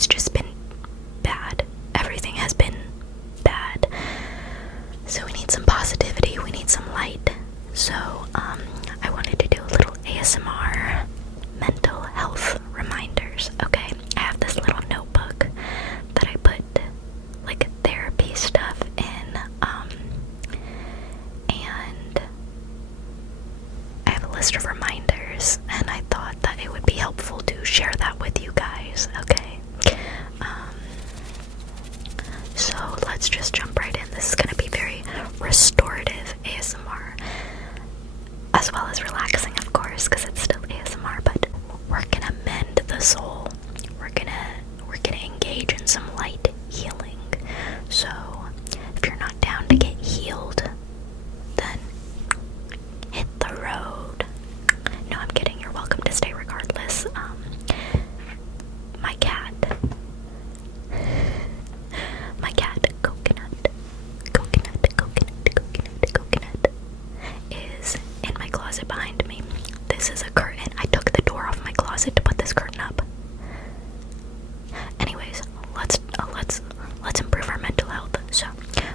it's just been bad. Everything has been bad. So we need some positivity, we need some light. So I wanted to do a little ASMR mental health reminders, okay? I have this little notebook that I put like therapy stuff in, and I have a list of reminders, and I thought that it would be helpful to share that with you guys, okay? So let's just jump right in. This is going to be very restorative ASMR, as well as relaxing, of course, because it's still ASMR, but we're going to mend the soul. We're gonna engage in some light healing. So if you're not down to get healed, then hit the road. No, I'm kidding. You're welcome to stay regardless. My cat, Coconut, is in my closet behind me. This is a curtain. I took the door off my closet to put this curtain up. Anyways, let's improve our mental health. So,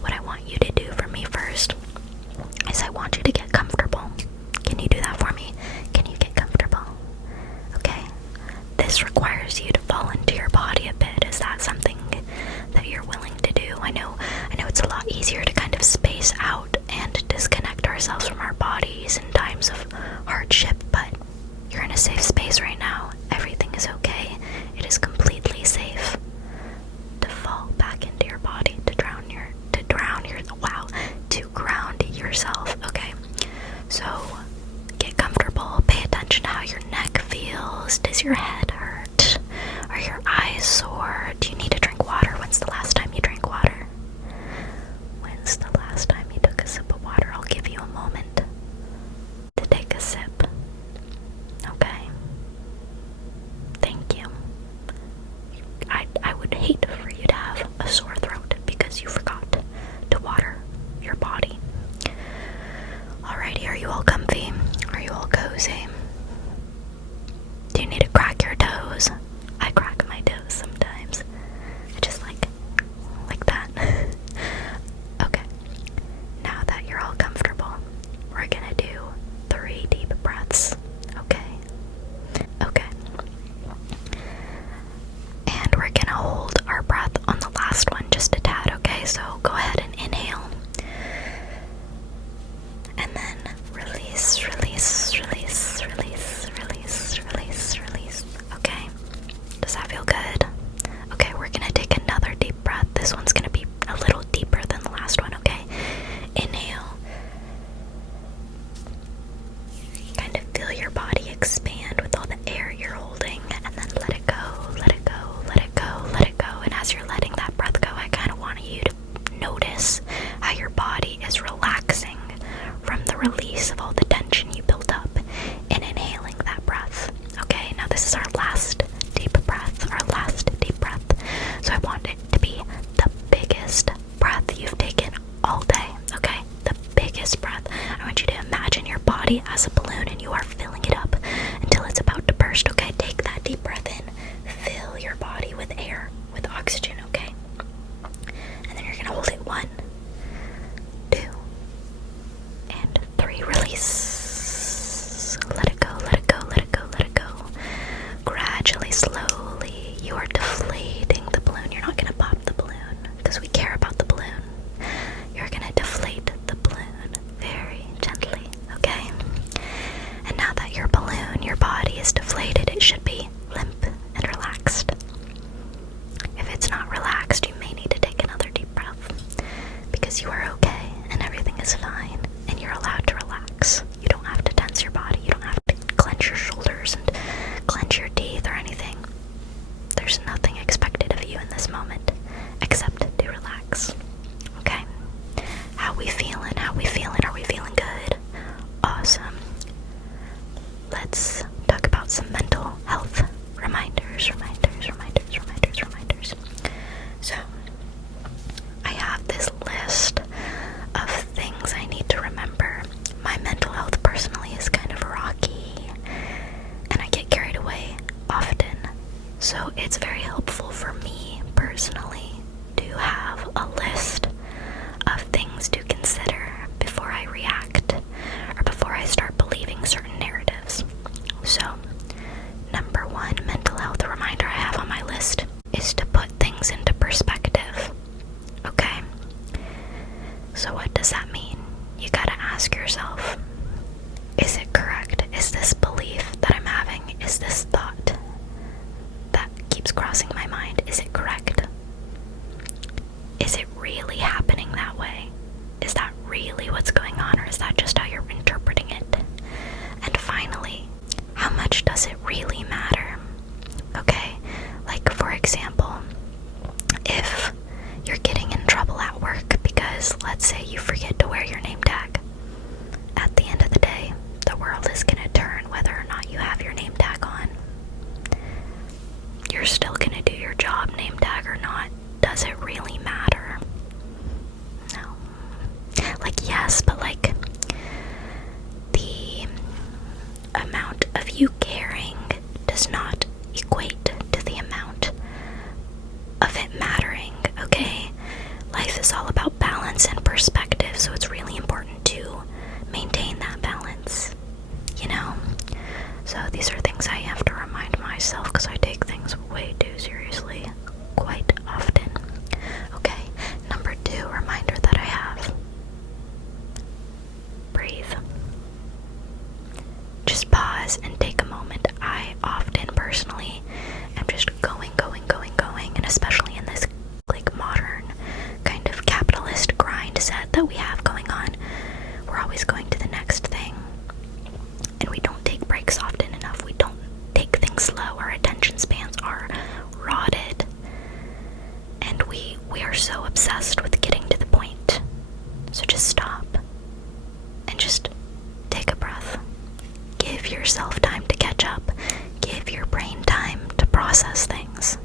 what I want you to do for me first is I want you to get comfortable. Can you do that for me? Can you get comfortable? Okay. This requires you to fall into your body a bit. Is that something that you're willing to do? I know it's a lot easier to kind of space out and disconnect ourselves from our bodies in times of hardship, but you're in a safe space right now. Everything is okay. It is completely safe to fall back into your body, to ground yourself, okay? So get comfortable, pay attention to how your neck feels. Does your head hurt? Are your eyes sore? Do you need to drink water? When's the last time you drank water? When's the last time you took a sip of water? I'll give you a moment to take a sip. Okay? Thank you. I would hate for you to have a sore throat because you forgot to water your body. Alrighty, are you all comfy? Are you all cozy? Do you need to crack your toes? I crack my toes sometimes. I just like that. Okay. Now that you're all comfortable, we're gonna do 3 deep breaths. Okay. And we're gonna hold our breath on the last one just a tad, okay? So go ahead and inhale. And then release. Okay? Does that feel good? Okay, we're gonna take another deep breath. This one's gonna be a little deeper than the last one, okay? Inhale. Kind of feel your body expand with all the air you're holding, and then let it go. And as you're letting that breath go, I kind of want you to notice how your body is relaxing from the release of all the tension you built up in inhaling that breath. Okay, now this is our last deep breath. So I want it to be the biggest breath you've taken all day, okay? The biggest breath. I want you to imagine your body as a balloon and you are filling it up until it's about to burst, okay? Take that deep breath in. Fill your body with air, with oxygen, okay? And then you're gonna hold it 1, 2, and 3. Release. Let it go. Gradually, slowly, you are deflating the balloon. You're not gonna pop the balloon because we care about the balloon. You're gonna deflate the balloon very gently, okay? And now that your body is deflated, it should be limp and relaxed. If it's not relaxed, you may need to take another deep breath because you are okay and everything is fine and you're allowed to relax. You don't have to tense your body. You don't have to clench your shoulders and clench your teeth or anything. There's nothing expected of you in this moment except to relax. Okay? How we feeling? Are we feeling good? Awesome. Let's talk about some mental health reminders. So, I have this list of things I need to remember. My mental health personally is kind of rocky, and I get carried away often. So it's very helpful for me personally to have a list of things to consider before I react or before I start believing certain narratives. So, number one mental health reminder I have on my list is to put things into perspective. Okay? So what does that mean? You gotta ask yourself, is it correct? Is this belief that I'm having, is this thought that keeps crossing my mind, is it correct? Is it really happening that way? Is that really what's going on, or is that just how you're interpreting it? And finally, how much does it really matter? Okay, like for example, if you're getting in trouble at work because, let's say, you forget to wear your name tag, at the end of the day, the world is gonna turn whether or not you have your name tag on. You're still gonna do your job, name tag or not. Does it really matter? No. Like, yes, but like, the amount of you caring does not equate to the amount of it mattering, okay? Life is all about balance and perspective, so it's really important to maintain that balance, you know? So these are things I have to remind myself because I take things way too seriously quite often. Okay, number two reminder that I have. Breathe. Just pause and take a moment. I often personally am just going, and especially in this like modern kind of capitalist grind set that we have going on, we're always going to the next thing. And we don't take breaks often enough. We don't take things slow. Our attention spans are rotted. And we are so obsessed with getting to the point. So just stop and just take a breath. Give yourself time to catch up. Give your brain time to process things.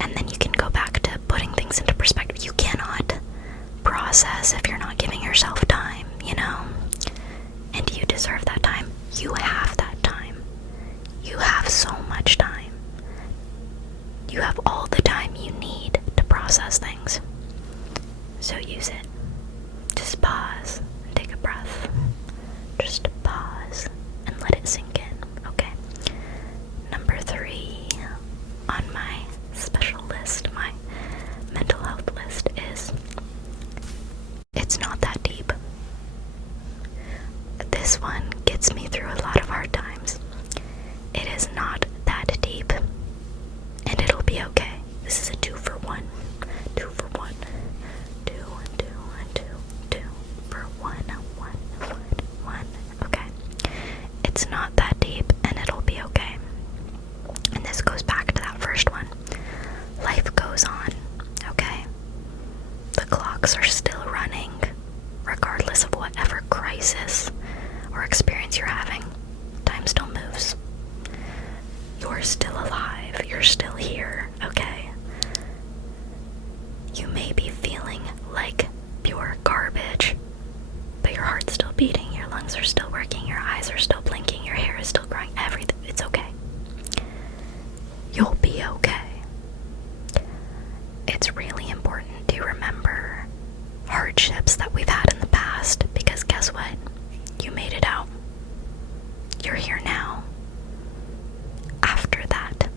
And then you can go back to putting things into perspective. You cannot process if you're not giving yourself time, you know? And you deserve that time. You have that time. You have so much time. You have all the time you need to process things. So use it. Just pause and take a breath. Just pause and let it sink in, okay? Number three on my special list, my mental health list, is it's not that deep. This one gets me through a lot of hard times. It is not that deep, and it'll be okay. This is a 2 for 1. 2 for 1. 2 and 2 and 2. 2 for 1. 1, 1, 1. Okay. It's not that deep, and it'll be okay. And this goes back to that first one. Life goes on, okay? The clocks are still running, regardless of whatever crisis or experience you're having. Time still moves. You're still alive. You're still here, okay? You may be feeling like pure garbage, but your heart's still beating, your lungs are still working, your eyes are still blinking, your hair is still growing, everything. It's okay. You'll be okay. It's really important to remember hardships that we've had in the past, because guess what? You made it out. You're here now. After that.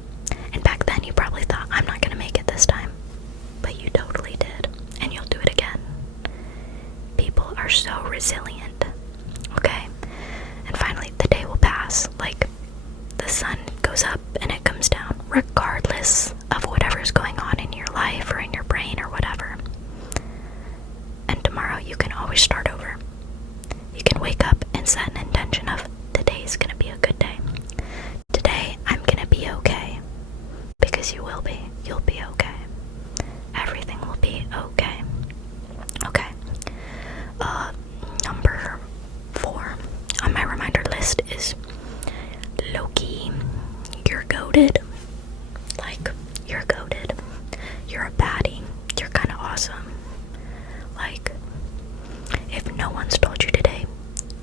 And back then you probably thought, I'm not gonna make it this time. But you totally did. And you'll do it again. People are so resilient. Okay? And finally, the day will pass. Like, the sun goes up and it comes down, regardless of whatever's going on in your life or in your brain or whatever. And tomorrow you can always start over. You can wake up and set an intention of, today's gonna be a good day. Today, I'm gonna be okay. Because you will be. You'll be okay. Everything will be okay. Okay. Number 4 on my reminder list is Loki. You're goated. Like, you're goated. You're a baddie. You're kind of awesome. Like, if no one's told you today,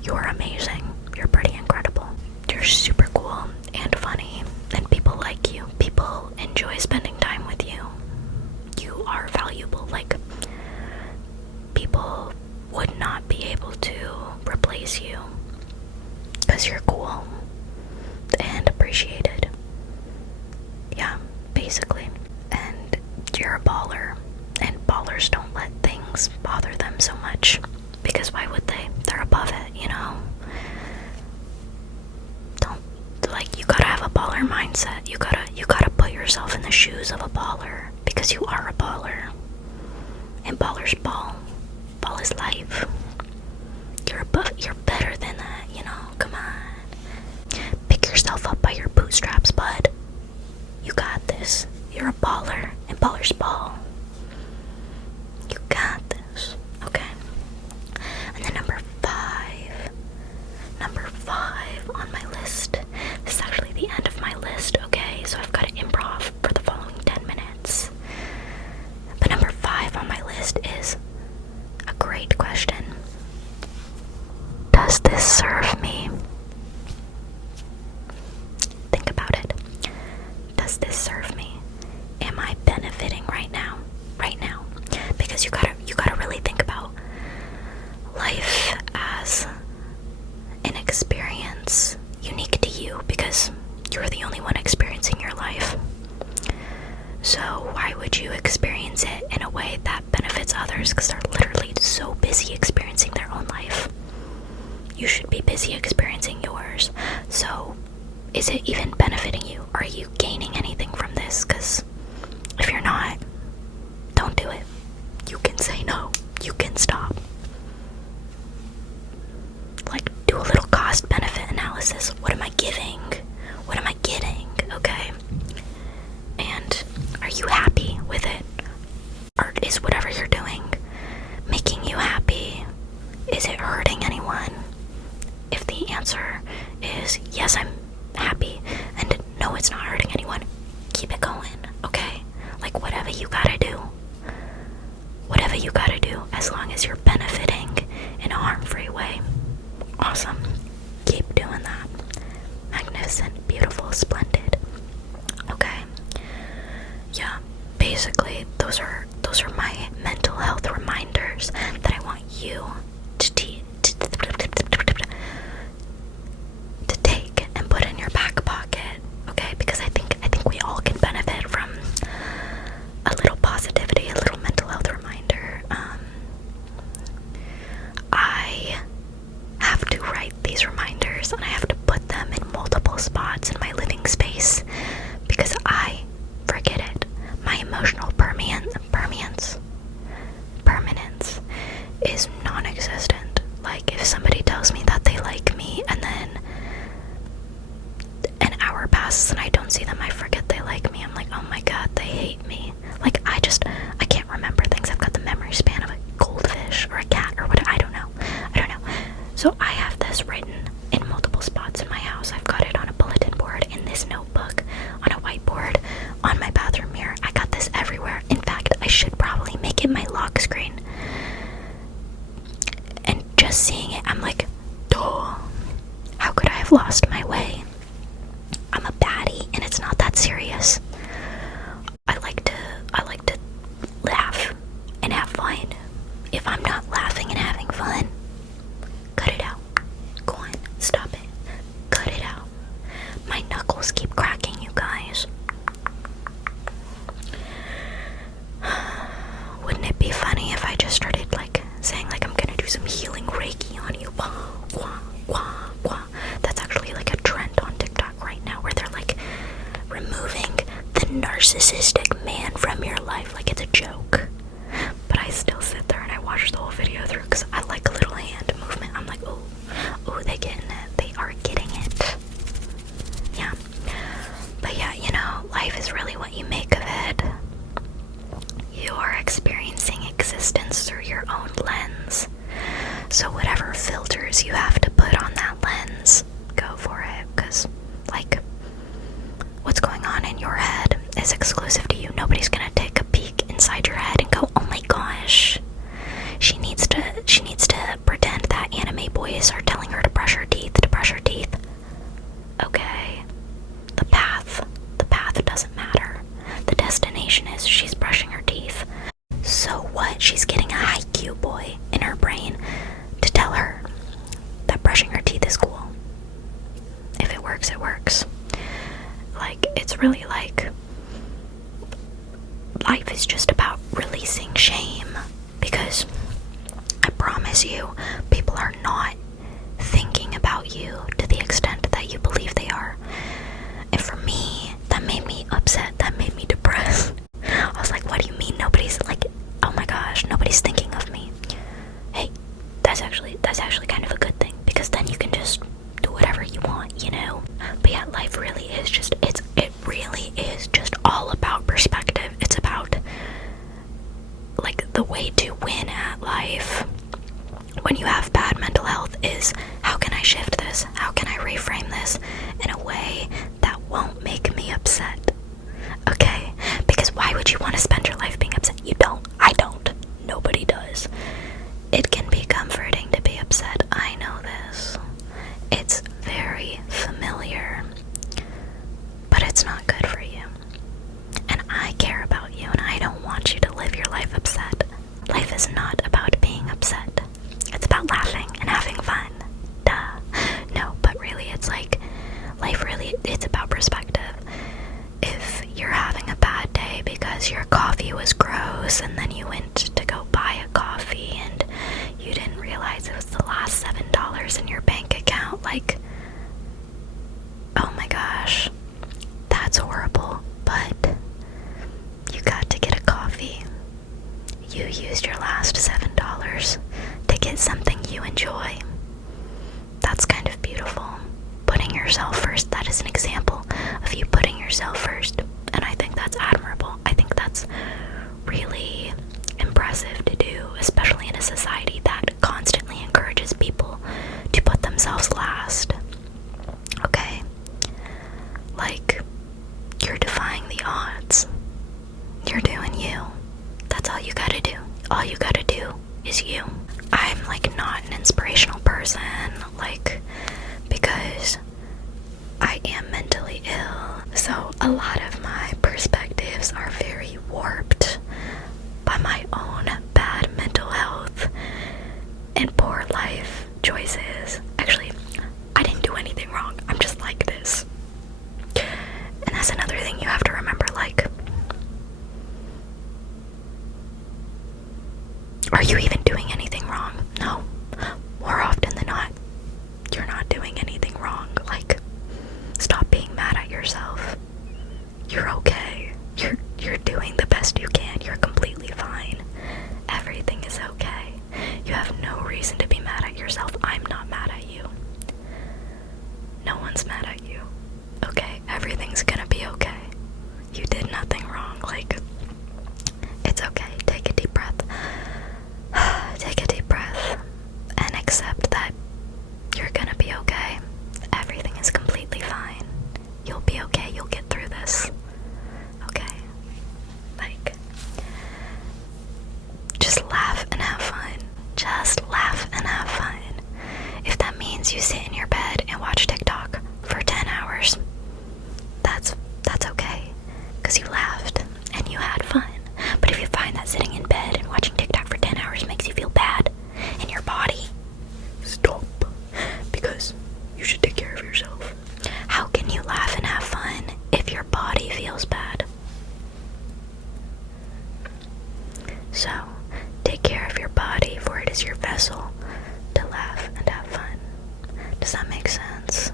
you're amazing. You're pretty incredible. You're super cool and funny mindset. You gotta put yourself in the shoes of a baller, because you are a baller. And ballers ball. Ball is life. You're better than that, you know? Come on. Pick yourself up by your bootstraps, bud. You got this. You're a baller, and ballers ball. You got this. Okay. And then number five on my list. This is actually the end of my list, okay? So I've got to improv for the following 10 minutes. But number 5 on my list is a great question. Does this serve me? Think about it. Does this serve me? Am I benefiting right now? Right now. Because you gotta really think about life as an experience unique to you, because you're the only one experiencing your life. So why would you experience it in a way that benefits others? Because they're literally so busy experiencing their own life. You should be busy experiencing yours. So is it even benefiting you? Are you gaining anything from this? Because if you're not, don't do it. You can say no. You can stop. Like, do a little cost benefit analysis. What am I giving? What am I getting? Okay. And are you happy with it? Or is whatever you're doing making you happy? Is it hurting anyone? If the answer is yes, I'm happy, and no, it's not hurting anyone, keep it going, okay? Like, whatever you gotta do, as long as you're benefiting in a harm-free way. Awesome. Keep doing that. Magnificent, beautiful, splendid. Okay. Yeah, basically those are my mental health reminders that I want you to take and put in your back pocket, okay? Because I think we all can benefit from a little positivity, a little mental health reminder. I have to write these reminders, and I have to put them in multiple spots in my living space, because I forget it. My emotional permanence is non-existent. Like, if somebody tells me that they like me, and then an hour passes and I don't see them, I forget they like me. I'm like, oh my god, they hate me. Like, I can't remember things. I've got the memory span of a goldfish or a cat or what. I don't know. So I have this written in multiple spots in my house. I've got it on a bulletin board, in this notebook, on a whiteboard, on my bathroom mirror. I got this everywhere. In fact, I should probably make it my lock screen. And just seeing it, I'm like, duh. How could I have lost my way? I'm a baddie, and it's not that serious. I like to laugh and have fun. If I'm not laughing and having fun, cut it out. Go on, stop it. Cut it out. My knuckles keep cracking, you guys. Wouldn't it be funny if I just started saying I'm gonna do some healing Reiki on you? That's actually a trend on TikTok right now, where they're removing the narcissistic man from your life like it's a joke. But I still sit there and I watch the whole video through, because I like a little hand movement. I'm like, oh, they getting it. They are getting it. Yeah. But yeah, life is really what you make of it. You are experiencing existence through your own lens. So whatever filters you have to put on that lens, go for it. Because, what's going on in your head is exclusive to you. Nobody's gonna take a peek inside your head and go, oh my gosh, she needs to pretend that anime boys are telling her to brush her teeth. Okay. The path doesn't matter. The destination is she's brushing her teeth. So what? She's getting a high Q boy in her brain to tell her that brushing her teeth is cool. If it works, it works. It's really life is just about releasing shame, because I promise you, people are not thinking about you to the extent that you believe they are. And for me, not good for you. And I care about you, and I don't want you to live your life upset. Life is not about being upset. It's about laughing and having fun. Duh. No, but really, it's like, life really, it's about perspective. If you're having a bad day because your coffee was gross, and then you went to go buy a coffee, and you didn't realize it was the last $7 in your bank account, like, oh my gosh, that's horrible, but you got to get a coffee. You used your last $7 to get something you enjoy. That's kind of beautiful. Putting yourself first, that is an example of you putting yourself first, and I think that's admirable. I think that's really impressive to do, especially in a society that constantly encourages people to put themselves last. Okay? Like, you're defying the odds. You're doing you. That's all you gotta do. All you gotta do is you. I'm like not an inspirational person, like, because I am mentally ill. So a lot of my perspectives are very warped by my own bad mental health and poor life choices. Actually, I didn't do anything wrong. I'm just like this. And that's another thing you have to remember, like, are you even doing anything wrong? No. More often than not, you're not doing anything wrong. Like, stop being mad at yourself. You're okay. You're doing the best you can. You're completely fine. Everything is okay. You have no reason to be mad at yourself. I'm not mad at you. No one's mad at you. Okay? Everything's gonna be okay. You did nothing wrong. Like, it's okay. Take a deep breath. Take a deep breath and accept that you're gonna be okay. Everything is completely fine. You'll be okay. You'll get through this. Okay? Like, just laugh and have fun. Just laugh and have fun. If that means you sit in your bed and watch TikTok for 10 hours, that's okay. Because you laughed and you had fun. But if you find that sitting in bed and watching TikTok for 10 hours makes you feel bad in your body, stop. Because you should take care of yourself. How can you laugh and have fun if your body feels bad? So, take care of your body, for it is your vessel to laugh and have fun. Does that make sense?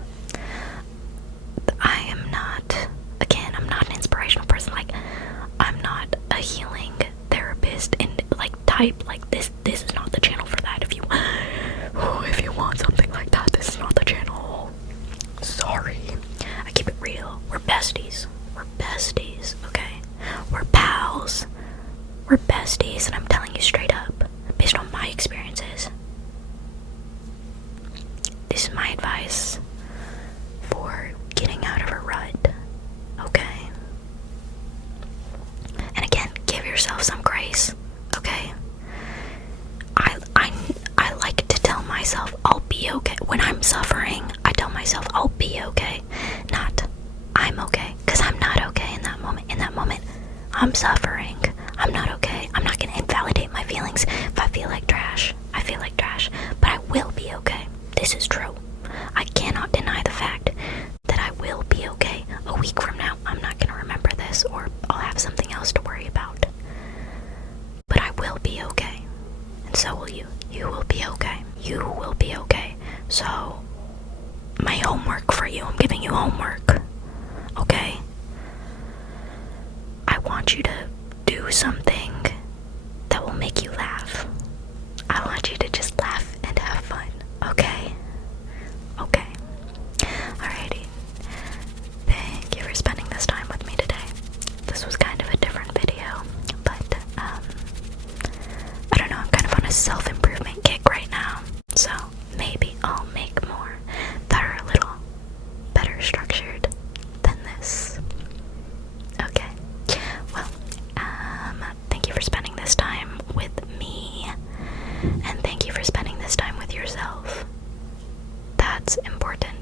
I am not, again, I'm not an inspirational person. Like, I'm not a healing therapist and like type, like this is not the channel for that. If you want something like that, this is not the channel. Sorry. I keep it real. We're besties. We're besties, okay? We're pals. We're besties, and I'm telling you straight up, based on my experiences. This is my advice for getting out of a rut, okay? And again, give yourself some grace, okay? I like to tell myself I'll be okay. When I'm suffering, I tell myself I'll be okay, not I'm okay, because I'm not okay in that moment. In that moment, I'm suffering. I'm not okay. I'm not going to invalidate my feelings. If I feel like trash, I feel like trash, but I will be okay. This is true. I cannot deny the fact that I will be okay. A week from now, I'm not going to remember this, or I'll have something else to worry about. But I will be okay. And so will you. You will be okay. You will be okay. So, my homework for you, I'm giving you homework. Okay? I want you to do something that will make you laugh. I want you to just laugh and have fun. Okay? Okay. Alrighty. Thank you for spending this time with me today. This was kind of a different video, but I don't know, I'm kind of on a self-improvement kick right now, so maybe I'll make more that are a little better structured than this. Okay. Well, thank you for spending this time with me, and thank you for spending this time with yourself. That's important.